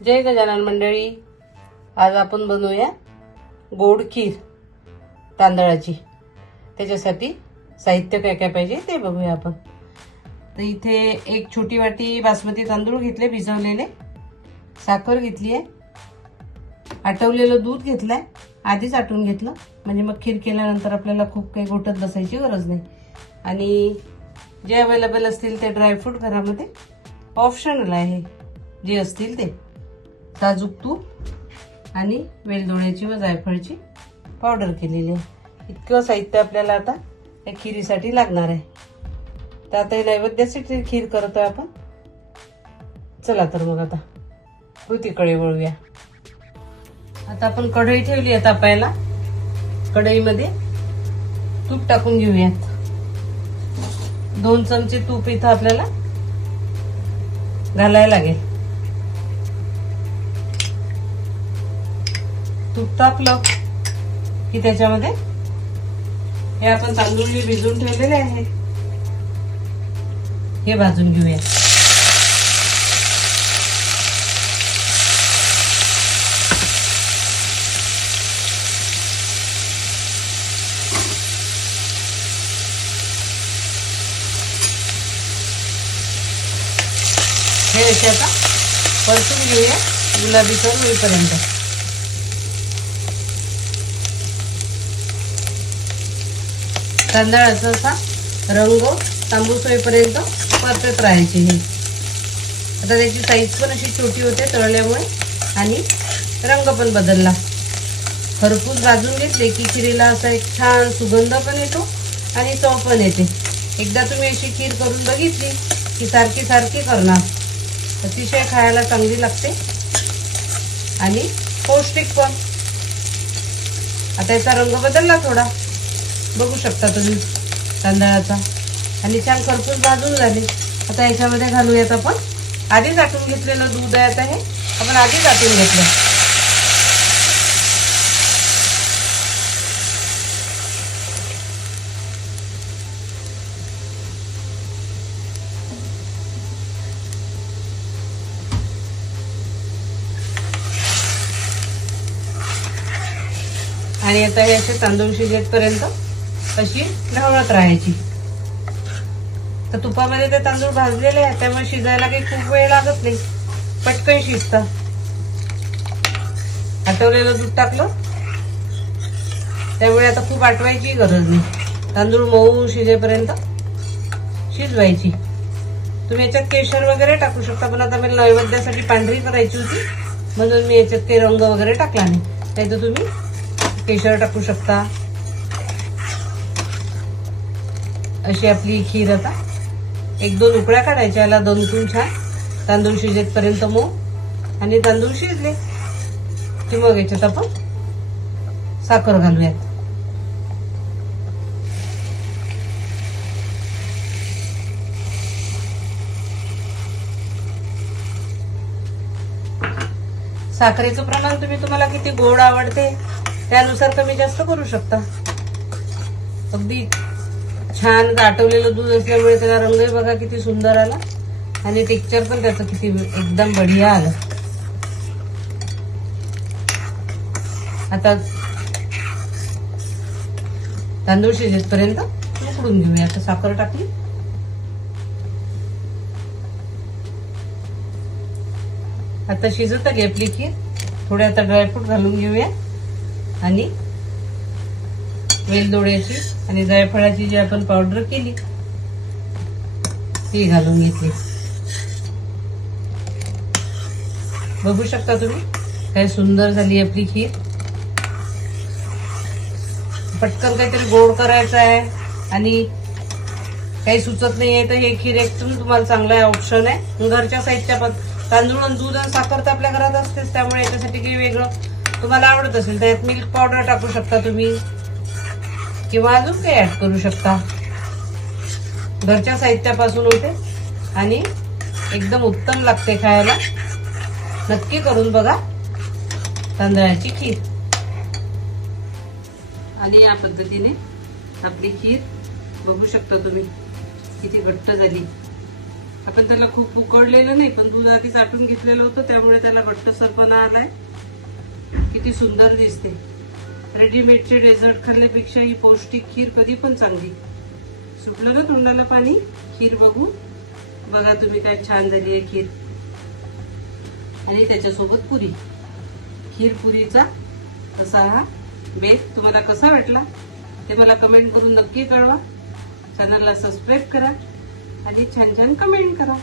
जय गजानन मंडळी, आज आपण बनवूया गोड खीर तांदळाची। त्याच्यासाठी साहित्य काय काय पाहिजे ते बघूया आपण। तर इथे एक छोटी वाटी बासमती तांदूळ घेतले भिजवलेले, साखर घेतली आहे, आटवलेलं दूध घेतलंय, आधीच आटवून घेतलं म्हणजे मग खीर केल्यानंतर आपल्याला खूप काही घोटत बसायची गरज नाही। आणि जे अवेलेबल असतील ते ड्रायफ्रूट घरामध्ये ऑप्शनल आहे, जे असतील ते साजूक तूप आणि वेलदोड्याची व जायफळची पावडर केलेली आहे। इतकं साहित्य आपल्याला आता या खिरीसाठी लागणार आहे। तर आता हे नैवेद्यासाठी खीर करतोय आपण। चला तर मग आता कृतीकडे वळूया। आता आपण कढई ठेवली आहे तापायला। कढईमध्ये तूप टाकून घेऊयात। 2 चमचे तूप इथं आपल्याला घालायला लागेल। तूप तापलं की त्याच्यामध्ये हे आपण तांदूळ जे भिजवून ठेवलेले आहे हे भाजून घेऊया। हे असे आता परतून घेऊया गुलाबीसर होईपर्यंत। तांदळाचा असा रंग तांबूस होईपर्यंत परतत राहायचे। हे आता त्याची साईज पण अशी छोटी होते तळल्यामुळे आणि रंग पण बदलला। खरपूस भाजून घेतले की खिरीला असा एक छान सुगंध पण येतो आणि चव पण येते। एकदा तुम्ही अशी खीर करून बघितली की सारखी सारखी करणार, अतिशय खायला चांगली लागते आणि पौष्टिक पण। आता याचा रंग बदलला थोडा, बघू शकता तुम्ही तांदळाचा, आणि छान खरपूस भाजून झाले। आता याच्यामध्ये घालूयात आपण आधीच आटून घेतलेलं दूध आहे। आता हे आपण आधीच आटून घेतलं। आणि आता हे असे तांदूळ शिजेपर्यंत अशी ढवळत राहायची। तर तुपामध्ये ते तांदूळ भाजलेले आहेत त्यामुळे शिजायला काही खूप वेळ लागत नाही, पटकन शिजतं। आटवलेलं दूध टाकलं त्यामुळे आता खूप आटवायची गरज नाही। तांदूळ मऊ शिजेपर्यंत शिजवायची। तुम्ही याच्यात केशर वगैरे टाकू शकता, पण आता मला नैवेद्यासाठी पांढरी करायची होती म्हणून मी याच्यात काही रंग वगैरे टाकला नाही। नाहीतर तुम्ही केशर टाकू शकता। अशी आपली खीर आता 1-2 उकळ्या काढायच्या, याला दणकून छान तांदूळ शिजेपर्यंत मग। आणि तांदूळ शिजले की मग याच्यात आपण साखर घालूयात। साखरेचं प्रमाण तुम्हाला किती गोड आवडते त्यानुसार कमी जास्त करू शकता। अगदी छान आटवलेलं दूध असल्यामुळे त्याला रंगही बघा किती सुंदर आला आणि टेक्स्चर पण त्याचं किती एकदम बढिया आलं। आता तांदूळ शिजेपर्यंत उकडून घेऊया। आता साखर टाकली, आता शिजत आली आपली खीर। थोडे आता ड्रायफ्रूट घालून घेऊया आणि वेलदोड्याची आणि जायफळाची जी आपण पावडर केली ती घालून घेतली। बघू शकता तुम्ही काय सुंदर झाली आपली खीर। पटकन काहीतरी गोड करायचं आहे आणि काही सुचत नाहीये तर हे खीर एकदम तुम्हाला चांगला ऑप्शन आहे। घरच्या साहित्यात तांदूळ आणि दूध आणि साखर तर आपल्या घरात असतेच, त्यामुळे याच्यासाठी काही वेगळं तुम्हाला आवडत असेल त्यात मिल्क पावडर टाकू शकता तुम्ही, किंवा अजून काही ऍड करू शकता। घरच्या साहित्यापासून होते आणि एकदम उत्तम लागते खायला। नक्की करून बघा तांदळाची खीर। आणि या पद्धतीने आपली खीर बघू शकता तुम्ही किती घट्ट झाली। आपण त्याला खूप उकडलेलं नाही, पण दूध आधी साठून घेतलेलं होतं, त्यामुळे त्याला घट्टसरपणा आलाय. किती सुंदर दिसते. रेडीमेडचे डेझर्ट खाल्ल्यापेक्षा ही पौष्टिक खीर कधी पण चांगली. सुटलं ना तोंडाला पाणी खीर बघू. बघा तुम्ही काय छान झाली आहे खीर. आणि त्याच्यासोबत पुरी. खीर पुरीचा असा हा बेत तुम्हाला कसा वाटला ते मला कमेंट करून नक्की कळवा. चॅनलला सबस्क्राईब करा आणि छान छान कमेंट करा.